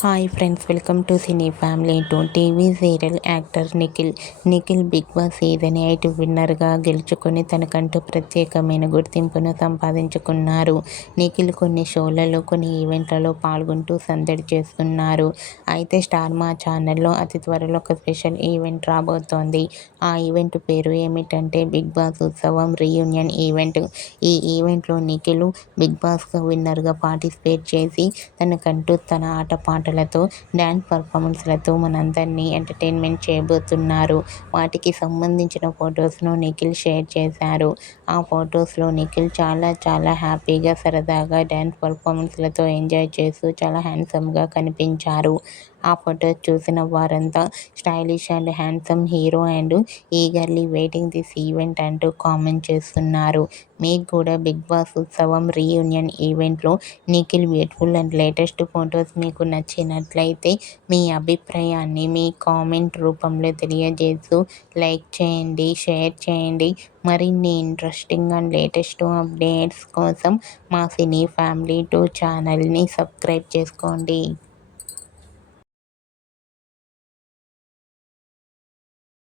Hi friends, welcome to cine family 2. TV serial actor Nikhil Bigg Boss season 8 విన్నర్గా గెలుచుకొని తనకంటూ ప్రత్యేకమైన గుర్తింపును సంపాదించుకున్నారు. నిఖిల్ కొన్ని షోలలో, కొన్ని ఈవెంట్లలో పాల్గొంటూ సందడి చేస్తున్నారు. అయితే స్టార్ మా ఛానల్లో అతి త్వరలో ఒక స్పెషల్ ఈవెంట్ రాబోతోంది. ఆ ఈవెంట్ పేరు ఏమిటంటే బిగ్ బాస్ ఉత్సవం రీయూనియన్ ఈవెంట్. ఈ ఈవెంట్లో నిఖిల్ బిగ్ బాస్ విన్నర్గా పార్టిసిపేట్ చేసి తనకంటూ తన ఆటపాటలతో, డ్యాన్స్ పర్ఫార్మెన్స్లతో మనందరినీ ఎంటర్టైన్మెంట్ చేయబోతున్నారు. వాటికి సంబంధించిన ఫొటోస్ను నిఖిల్ షేర్ చేశారు. ఆ ఫొటోస్లో నిఖిల్ చాలా హ్యాపీగా, సరదాగా డ్యాన్స్ పర్ఫార్మెన్స్లతో ఎంజాయ్ చేస్తూ చాలా హ్యాండ్సమ్గా కనిపించారు. ఆ ఫొటోస్ చూసిన వారంతా stylish and handsome hero and eagerly waiting this event అంటూ కామెంట్ చేస్తున్నారు. మీకు కూడా బిగ్ బాస్ ఉత్సవం రీయూనియన్ ఈవెంట్లో Nikhil beautiful and latest photos మీకు నచ్చినట్లయితే మీ అభిప్రాయాన్ని మీ కామెంట్ రూపంలో తెలియజేస్తూ లైక్ చేయండి, షేర్ చేయండి. మరిన్ని ఇంట్రెస్టింగ్ అండ్ లేటెస్ట్ అప్డేట్స్ కోసం మా సినీ ఫ్యామిలీ 2 ఛానల్ని సబ్స్క్రైబ్ చేసుకోండి.